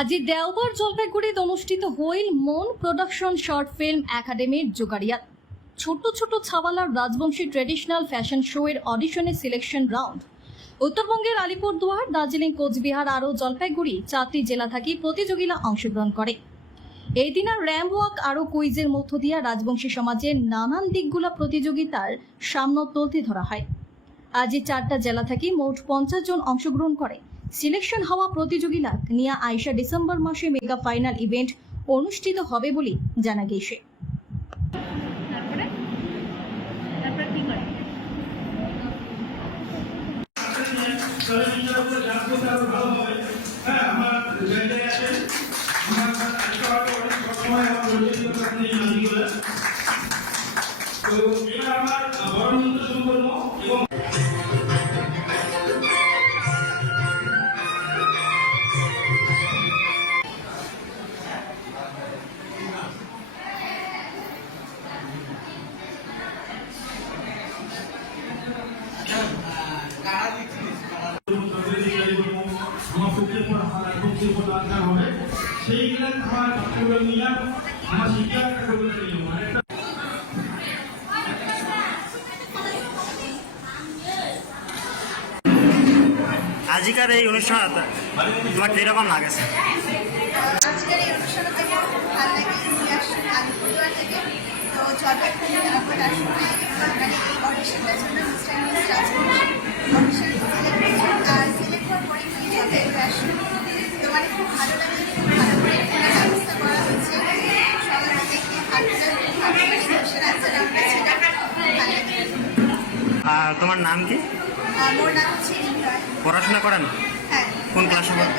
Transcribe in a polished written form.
আজি দেওবার জলপাইগুড়িতে অনুষ্ঠিত হইল মন প্রোডাকশন শর্ট ফিল্ম একাডেমির জোগাড়িয়াত। ছোট ছোট ছাওয়ালার রাজবংশী ট্রেডিশনাল ফ্যাশন শো এর অডিশনে সিলেকশন রাউন্ড। উত্তরবঙ্গের আলিপুরদুয়ার, দার্জিলিং, কোচবিহার আরও জলপাইগুড়ি 4টি জেলা থেকে প্রতিযোগীরা অংশগ্রহণ করে। এই দিন র্যাম্প ওয়াক আরও কুইজের মধ্য দিয়ে রাজবংশী সমাজের নানান দিকগুলা প্রতিযোগিতার সামনে তুলতে ধরা হয়। আজ 4টা জেলা থেকে মোট 50 জন অংশগ্রহণ করে। সিলেকশন হওয়া প্রতিযোগীরা নিয়ে আইসা ডিসেম্বর মাসে মেগা ফাইনাল ইভেন্ট অনুষ্ঠিত হবে বলে জানা গেছে। আজিকার এই অনুষ্ঠান তোমার কিরকম লাগেছে? আজকের এই অনুষ্ঠানটা থেকে খুব ভালো লাগে। আলিপুরদুয়ার থেকে তো জলপাইগুড়ি এই অডিশনটার জন্য mister miss Rajbanshi audition select হওয়ার পরে জলপাইগুড়ি আসুন। তো মানে খুব ভালো লাগে, খুব ভালো করে এখানে ব্যবস্থা করা হয়েছে। সবাই দেখে ভালো লাগে, খুব ভালো লাগে। কোশ্চেন আনসার আমরা সেটা খুব ভালো লাগে। তোমার নাম কি? মোর নাম হচ্ছে রিম রায়। পড়াশোনা করেন? হ্যাঁ। কোন ক্লাসে পড়েন?